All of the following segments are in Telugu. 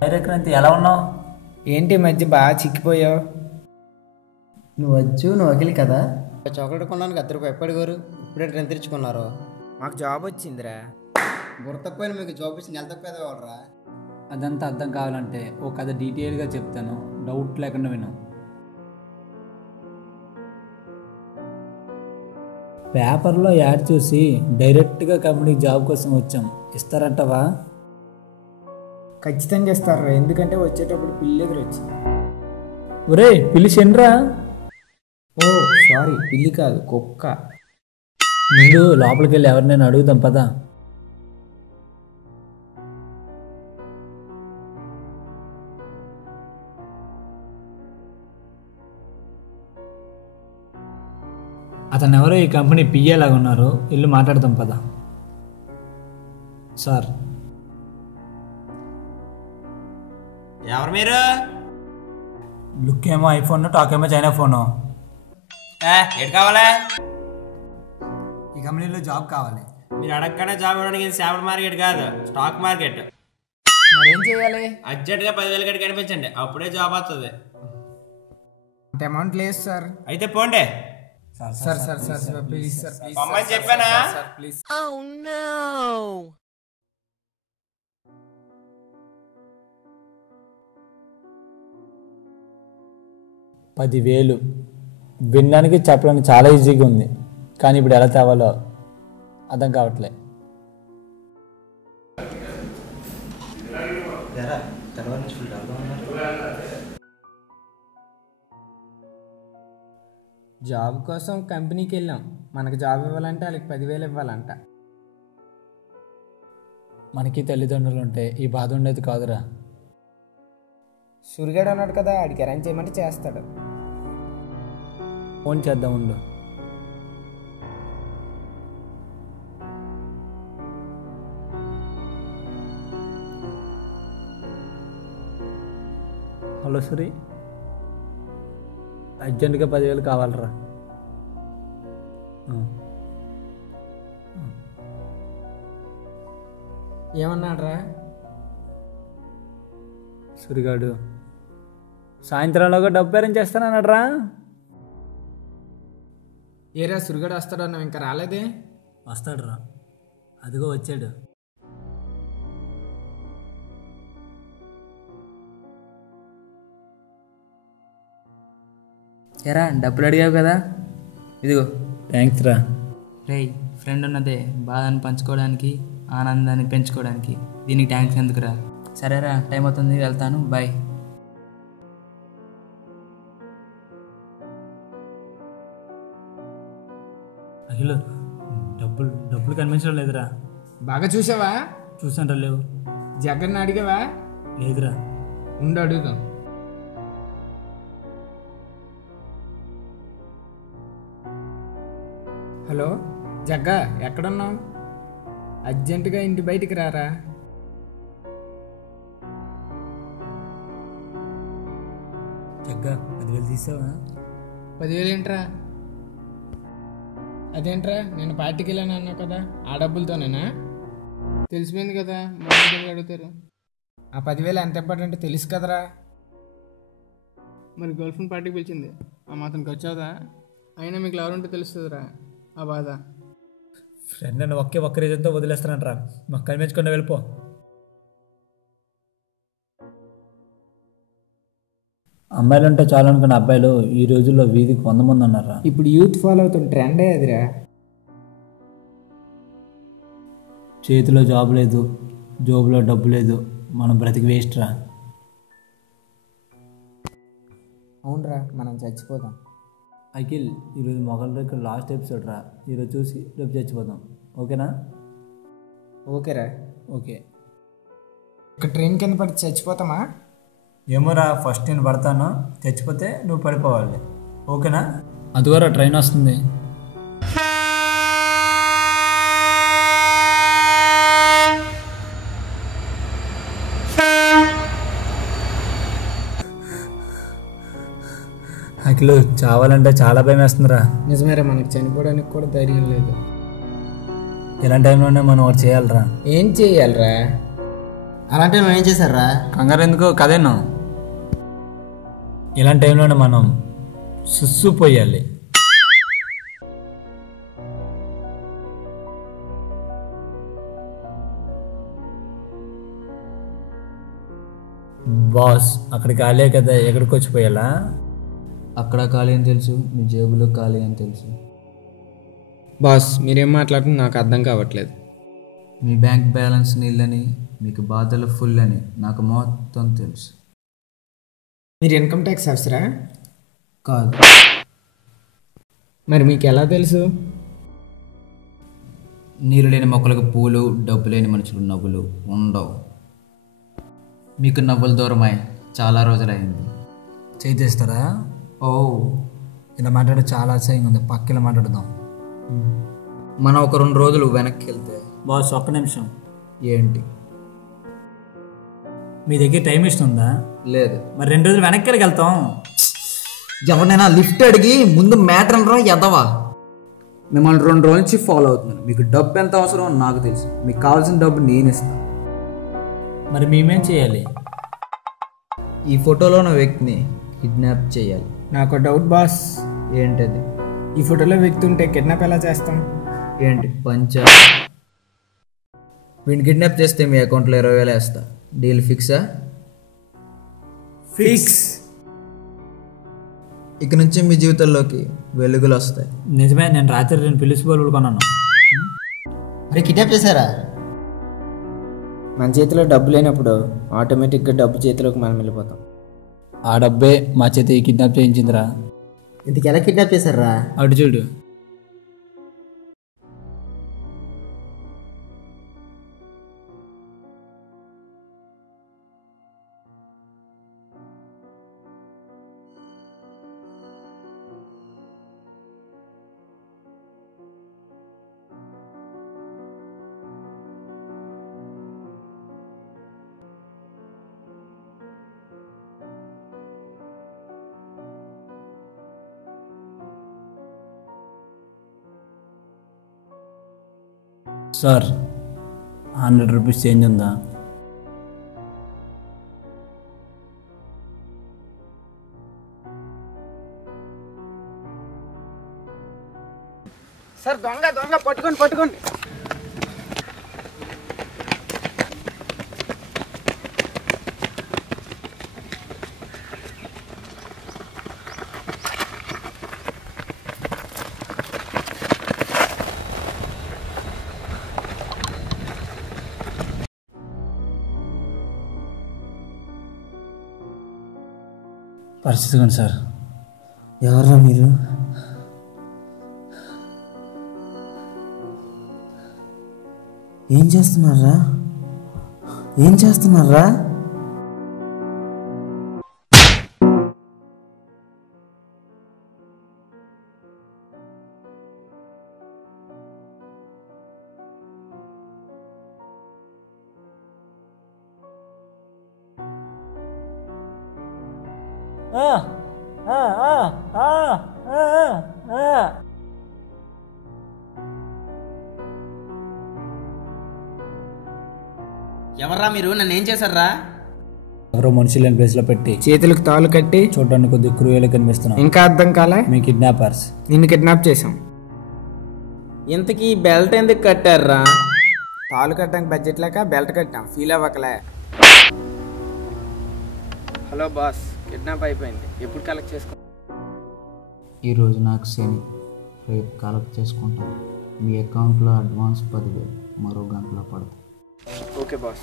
డైరెక్ట్ ఎలా ఉన్నావు? ఏంటి మధ్య బాగా చిక్కిపోయావు? నువ్వు అఖిల్ కదా? చాక్లెట్ కొనడానికి ₹10 ఎప్పటిగారు ఇప్పుడే ట్రెన్ తెచ్చుకున్నారు. మాకు జాబ్ వచ్చిందిరా. బుర్ర తక్కువైనా మీకు జాబ్ ఇచ్చి నెల తక్కువ వాళ్ళరా. అదంతా అర్థం కావాలంటే ఓ కథ డీటెయిల్గా చెప్తాను, డౌట్ లేకుండా విను. పేపర్లో యాడ్ చూసి డైరెక్ట్గా కంపెనీకి జాబ్ కోసం వచ్చాం, ఇస్తారంటవా? ఖచ్చితంగా ఇస్తారా, ఎందుకంటే వచ్చేటప్పుడు పిల్లి ఎదురు వచ్చింది. ఒరే పిలిచిండ్రా? ఓ సారీ, పిల్లి కాదు కుక్క. ముందు లోపలికి వెళ్ళి ఎవరినైనా అడుగుదాం పదా. అతను ఎవరో ఈ కంపెనీ పిఏ లాగా ఉన్నారు, ఇల్లు మాట్లాడదాం పదా. సార్ ఎవరు మీరు? లుక్ ఏమో ఐఫోన్, టాక్ ఏమో చైనా ఫోను. ఎటు కావాలా? ఈ కంపెనీలో జాబ్ కావాలి. మీరు అడగగానే జాబ్ ఇవ్వడానికి ఇది షేర్ మార్కెట్ కాదు, స్టాక్ మార్కెట్. మరేం చేయాలి? అర్జెంట్గా 10,000 గడి కనిపించండి, అప్పుడే జాబ్ వస్తుంది. అంత అమౌంట్ లేదు సార్. అయితే పోండి. Sir sir sir please sir, please అమ్మాయి చెప్పానా? Sir please. 10,000 వినడానికి చెప్పడానికి చాలా ఈజీగా ఉంది, కానీ ఇప్పుడు ఎలా తేవాలో అర్థం కావట్లే. జాబ్ కోసం కంపెనీకి వెళ్ళాం, మనకు జాబ్ ఇవ్వాలంటే వాళ్ళకి 10,000 ఇవ్వాలంట. మనకి తల్లిదండ్రులు ఉంటే ఈ బాధ ఉండేది కాదురా. సూర్యగాడు అన్నాడు కదా, ఆడికి అరేంజ్ చేయమంటే చేస్తాడు. ఫోన్ చేద్దాం ఉండు. హలో సూరి, అర్జెంటుగా 10,000 కావాలరా. ఏమన్నాడ్రా? సూరిగాడు సాయంత్రంలోగా డబ్బు అరేంజ్ చేస్తానన్నాడు రా. ఏరా సూర్యగాడు వస్తాడన్నావు, ఇంకా రాలేదే? వస్తాడు రా, అదిగో వచ్చాడు. ఎరా డబ్బులు అడిగావు కదా, ఇదిగో. థ్యాంక్స్ రా. రేయ్, ఫ్రెండ్ ఉన్నదే బాధని పంచుకోవడానికి, ఆనందాన్ని పెంచుకోవడానికి, దీనికి థ్యాంక్స్ ఎందుకురా? సరేరా, టైం అవుతుంది, వెళ్తాను, బాయ్. అఖిల్, డబ్బులు కనిపించడం లేదురా. బాగా చూసావా? చూసాను లేవు. జగన్ అడిగావా? లేదురా. ఉండు అడుగుదాం. హలో జగ్గా, ఎక్కడున్నావు? అర్జెంటుగా ఇంటి బయటికి రారా. జగ్గా 10,000 తీసావా? 10,000 ఏంట్రా? అదేంట్రా, నేను పార్టీకి వెళ్ళాను అన్నావు కదా, ఆ డబ్బులతోనేనా? తెలిసిపోయింది కదా, మా అడుగుతారు. ఆ 10,000 ఎంత ఇంపార్టెంట్ తెలుసు కదరా. మరి గర్ల్ ఫ్రెండ్ పార్టీకి పిలిచింది, ఆ మాత్రం వచ్చావుదా? అయినా మీకు ఎవరుంటే తెలుస్తుందిరా ఆ బాధ. ఫ్రెండ్ నన్ను ఒక్క రీజన్తో వదిలేస్తానంటరా, మాకు కనిపించకుండా వెళ్ళిపో. అమ్మాయిలు ఉంటే చాలు అనుకున్న అబ్బాయిలు ఈ రోజుల్లో వీధికి 100 మంది ఉన్నారా. ఇప్పుడు యూత్ ఫాలో అవుతున్న ట్రెండే అదిరా. చేతిలో జాబ్ లేదు, జోబులో డబ్బు లేదు, మనం బ్రతికి వేస్ట్ రా. అవునరా, మనం చచ్చిపోదాం. అఖిల్, ఈరోజు మొగల్ దగ్గర లాస్ట్ ఎపిసోడ్ రా, ఈరోజు చూసి రేపు చచ్చిపోదాం, ఓకేనా? ఓకేరా. ఓకే. ఒక ట్రైన్ కింద పడి చచ్చిపోతామా? ఏమోరా, ఫస్ట్ నేను పడతాను, చచ్చిపోతే నువ్వు పడిపోవాలి, ఓకేనా? అదిగోరా ట్రైన్ వస్తుంది. అఖిల్, చావాలంటే చాలా భయం వేస్తుందిరా. నిజమేరా, మనకి చనిపోవడానికి కూడా ధైర్యం లేదు. ఇలాంటి టైంలోనే మనం ఒకటి చేయాలరా. ఏం చేయాలరా? అలాంటి నువ్వు ఏం చేశారా? కంగారు ఎందుకు కదేను. ఇలాంటి టైంలోనే మనం సుస్సు పోయాలి. బాస్ అక్కడ ఖాళీ కదా, ఎక్కడికి వచ్చిపోయాలా? అక్కడ ఖాళీ అని తెలుసు, మీ జేబులో ఖాళీ అని తెలుసు. బాస్ మీరేం మాట్లాడుతుంది నాకు అర్థం కావట్లేదు. మీ బ్యాంక్ బ్యాలెన్స్ నీళ్ళని, మీకు బాధలు ఫుల్ అని నాకు మొత్తం తెలుసు. మీరు ఇన్కమ్ ట్యాక్స్ ఆఫీసరా? కాదు. మరి మీకు ఎలా తెలుసు? నీళ్ళు లేని మొక్కలకు పూలు, డబ్బు లేని మనుషులు నవ్వులు ఉండవు. మీకు నవ్వులు దూరమై చాలా రోజులైంది. చేస్తారా? ఓ, ఇలా మాట్లాడే చాలా అసహ్యంగా ఉంది, పక్కన మాట్లాడదాం. మనం ఒక 2 రోజులు వెనక్కి వెళ్తే. బాస్ ఒక్క నిమిషం. ఏంటి? మీ దగ్గర టైం ఇస్తుందా? లేదు. మరి 2 రోజులు వెనక్కి వెళ్తాం. ఎవరినైనా లిఫ్ట్ అడిగి ముందు మ్యాటర్ అనరా ఎదవా. మిమ్మల్ని 2 రోజుల నుంచి ఫాలో అవుతున్నాను. మీకు డబ్బు ఎంత అవసరమో నాకు తెలుసు. మీకు కావాల్సిన డబ్బు నేను ఇస్తాను. మరి మేమేం చేయాలి? ఈ ఫోటోలో ఉన్న వ్యక్తిని కిడ్నాప్ చేయాలి. నాకు డౌట్ బాస్. ఏంటది? ఈ ఫోటోలో వ్యక్తి ఉంటే కిడ్నాప్ ఎలా చేస్తాం? ఏంటి పంచా? వీడిని కిడ్నాప్ చేస్తే మీ అకౌంట్లో 20,000 వేస్తా. డీల్ ఫిక్సా? ఫిక్స్. ఇక నుంచి మీ జీవితంలోకి వెలుగులు వస్తాయి. నిజమే, నేను రాత్రి 2 పిలిచి బల్బులు కొన్నాను. మరి కిడ్నాప్ చేశారా? మన చేతిలో డబ్బు లేనప్పుడు ఆటోమేటిక్గా డబ్బు చేతిలోకి మనం వెళ్ళిపోతాం. ఆ డబ్బే మా చేతి కిడ్నాప్ చేయించిందిరా. ఇంతకు ఎలా కిడ్నాప్ చేశారా? అటు చూడు. సార్ 100 రూపీస్ చేంజ్ ఉందా? సార్ దొంగ దొంగ పట్టుకోండి పట్టుకోండి. పరిస్థితి సార్. ఎవర్రా మీరు? ఏం చేస్తున్నారా? ఏం చేస్తున్నారా? ఎవర్రా మీరు? నన్ను ఏం చేశారా? ఎవరో మనుషులు లేని ప్లేస్లో పెట్టి చేతులకు తాళ్ళు కట్టి చూడడానికి కొద్దిగా క్రూయలు కనిపిస్తున్నాం. ఇంకా అర్థం కాలే? మీ కిడ్నాపర్స్ నిన్ను కిడ్నాప్ చేసాం. ఇంతకీ బెల్ట్ ఎందుకు కట్టారా? తాళ్ళు కట్టడానికి బడ్జెట్ లేక బెల్ట్ కట్టాం. ఫీల్ అవ్వకలే. హలో బాస్, కిడ్నాప్ అయిపోయింది. ఎప్పుడు కలెక్ట్ చేసుకో? ఈరోజు నాకు శని, రేపు కలెక్ట్ చేసుకుంటాను. మీ అకౌంట్లో అడ్వాన్స్ 10,000 మరో గంటలో పడతాయి. Okay boss.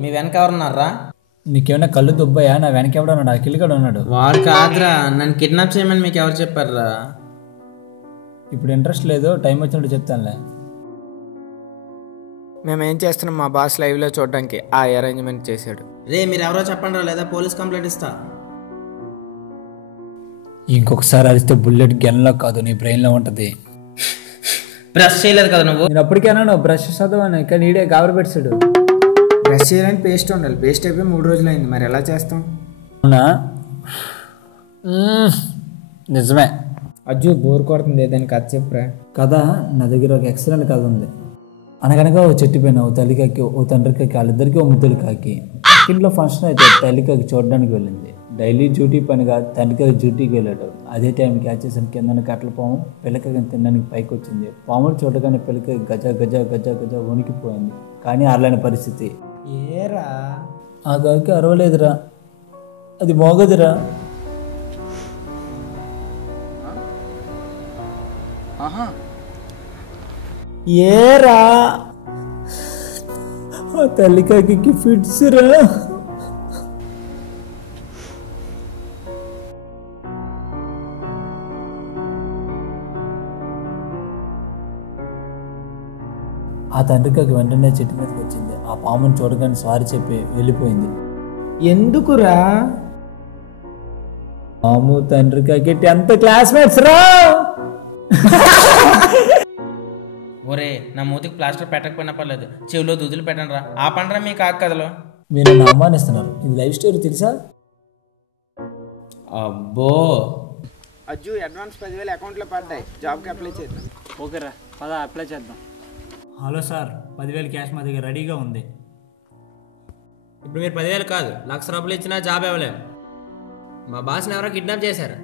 మీ వెనక ఎవరున్నారా? నీకేమైనా కళ్ళు దుబ్బాయా? నా వెనక ఎవడన్నాడు? ఆ కిల్లిగాడు ఉన్నాడు. వాడు కాదురా, నన్ను కిడ్నాప్ చేయమని మీకు ఎవరు చెప్పారా? ఇప్పుడు ఇంట్రెస్ట్ లేదు, టైం వచ్చినట్టు చెప్తానులే. మేము ఏం చేస్తున్నాం మా బాస్ లైవ్లో చూడడానికి ఆ అరేంజ్మెంట్ చేశాడు. రే మీరు ఎవరో చెప్పండి రా, లేదా పోలీస్ కంప్లైంట్ ఇస్తా. ఇంకొకసారి అరిస్తే బుల్లెట్ గెన్లో కాదు నీ బ్రెయిన్లో ఉంటుంది. బ్రష్ చేయలేదు కదా నువ్వు? నేను అప్పటికే అన్నాను బ్రష్ చదవని, కానీ ఈడే గాబరి పెట్టాడు. బ్రష్ చేయాలని పేస్ట్ ఉండాలి. పేస్ట్ అయిపోయి 3 రోజులు అయింది. మరి ఎలా చేస్తాం? అవునా? నిజమే. అజ్జు బోర్ కొడుతుంది, ఏదైనా కథ చెప్పురా. కథ నా దగ్గర ఒక ఎక్సలెంట్ కథ ఉంది. అనగనగా ఓ చెట్టు పైన ఓ తల్లికాకి ఓ తండ్రికాకి వాళ్ళిద్దరికి ఓ ముద్దులు కాకి. ఇంట్లో ఫంక్షన్ అయితే తల్లికాకి చూడడానికి వెళ్ళింది. డైలీ డ్యూటీ పనిగా తండ్రికాకి డ్యూటీకి వెళ్ళాడు. అదే టైం క్యాచ్ చేసిన కింద కట్టల పాము పిల్లకాకి తినడానికి పైకి వచ్చింది. పామును చూడగానే పిల్లకాకి గజ గజ గజ గజ వణికిపోయింది. కానీ అరలేని పరిస్థితి. ఏరా ఆ కాకి అరవలేదురా, అది మోగదురా. ఏరా ఆ తల్లికాకి ఫిట్స్ రా. ఆ తండ్రికాకి వెంటనే చెట్టు మీదకి వచ్చింది. ఆ పామును చూడగానే సారీ చెప్పి వెళ్ళిపోయింది. ఎందుకురా? పాము తండ్రికాకి 10th క్లాస్మేట్స్ రా. ఒరే నా మూతికి ప్లాస్టర్ పెట్టకపోయినా పర్లేదు, చెవిలో దుద్దులు పెట్టండి రా. ఆ పండ్రా మీ కాకు కథలో. మీరు నన్ను అవమానిస్తున్నారు. ఇది లైఫ్ స్టోరీ తెలుసా? అబ్బో అజ్జు అడ్వాన్స్ 10,000 అకౌంట్లో పడ్డాయి, జాబ్కి అప్లై చేద్దాం. ఓకేరా, పద అప్లై చేద్దాం. హలో సార్, 10,000 క్యాష్ మా దగ్గర రెడీగా ఉంది. ఇప్పుడు మీరు 10,000 కాదు, ₹1,00,000 ఇచ్చినా జాబ్ ఇవ్వలేము. మా బాస్ని ఎవరో కిడ్నాప్ చేశారు.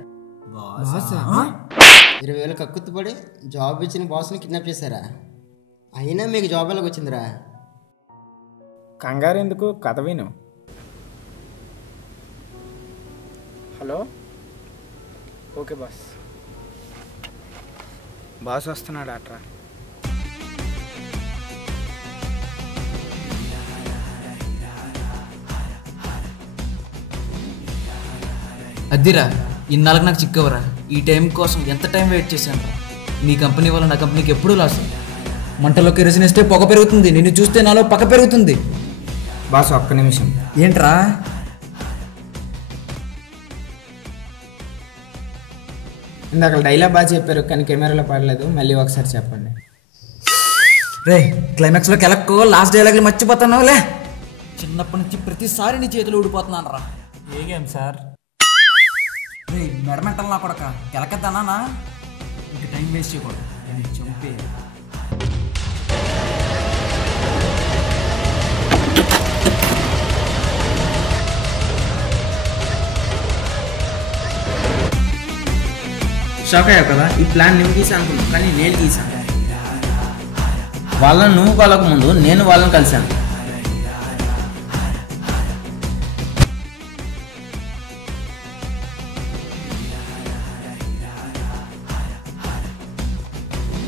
20,000 కక్కుతుపడి జాబ్ ఇచ్చిన బాస్ని కిడ్నాప్ చేశారా? అయినా మీకు జాబ్ ఎలాగ వచ్చిందిరా? కంగారు ఎందుకు, కథ విను. Hello, okay boss. బాస్ వస్తున్నాడు అట్రా. అద్దిరా, ఇన్నాళ్ళకి నాకు చిక్కవరా. ఈ టైం కోసం ఎంత టైం వెయిట్ చేశాను రా. నీ కంపెనీ వల్ల నా కంపెనీకి ఎప్పుడూ లాస్. మంటలో కెరసిన్ ఇస్తే పొగ పెరుగుతుంది, నిన్ను చూస్తే నాలో పక్క పెరుగుతుంది. బాస్ ఒక్క నిమిషం. ఏంట్రా? ఇందాక డైలాగ్ బాగా చెప్పారు కానీ కెమెరాలో పడలేదు, మళ్ళీ ఒకసారి చెప్పండి. రే, క్లైమాక్స్లో కెలక్కో లాస్ట్ డైలాగ్లు మర్చిపోతున్నావులే. చిన్నప్పటి నుంచి ప్రతిసారి నీ చేతులు ఊడిపోతున్నాను రా. ఏ గేమ్ సార్? రే మెడమెంటల్ నా కొడక, కెలకద్దానా? ఇంక టైం వేస్ట్ చేయకూడదు, నేను చంపే. షాక్ అయ్యావు కదా? ఈ ప్లాన్ నువ్వు గీసా అనుకున్నావు, కానీ నేను గీసాను. వాళ్ళని నువ్వు కలక ముందు నేను వాళ్ళని కలిశాను.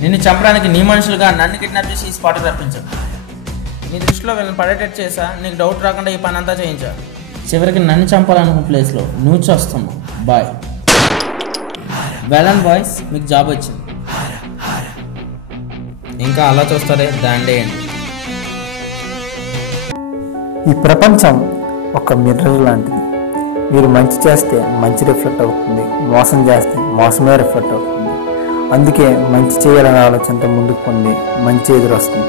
నిన్ను చంపడానికి నీ మనుషులుగా నన్ను కిడ్నాప్ చేసి ఈ స్పాట్కి రప్పించావు. నీ దృష్టిలో వీళ్ళని పడేటట్టు చేసా, నీకు డౌట్ రాకుండా ఈ పని అంతా చేయించా. చివరికి నన్ను చంపాలనుకున్న ప్లేస్లో నువ్వు చూస్తున్నావు. బాయ్. వెల్ అండ్ బాయ్స్, మీకు జాబ్ వచ్చింది. ఇంకా అలా చూస్తారే, దాండే అండి. ఈ ప్రపంచం ఒక మిర్రర్ లాంటిది. మీరు మంచి చేస్తే మంచి రిఫ్లెక్ట్ అవుతుంది, మోసం చేస్తే మోసమే రిఫ్లెక్ట్ అవుతుంది. అందుకే మంచి చేయాలనే ఆలోచనతో ముందుకు పొంది మంచి ఎదురొస్తుంది.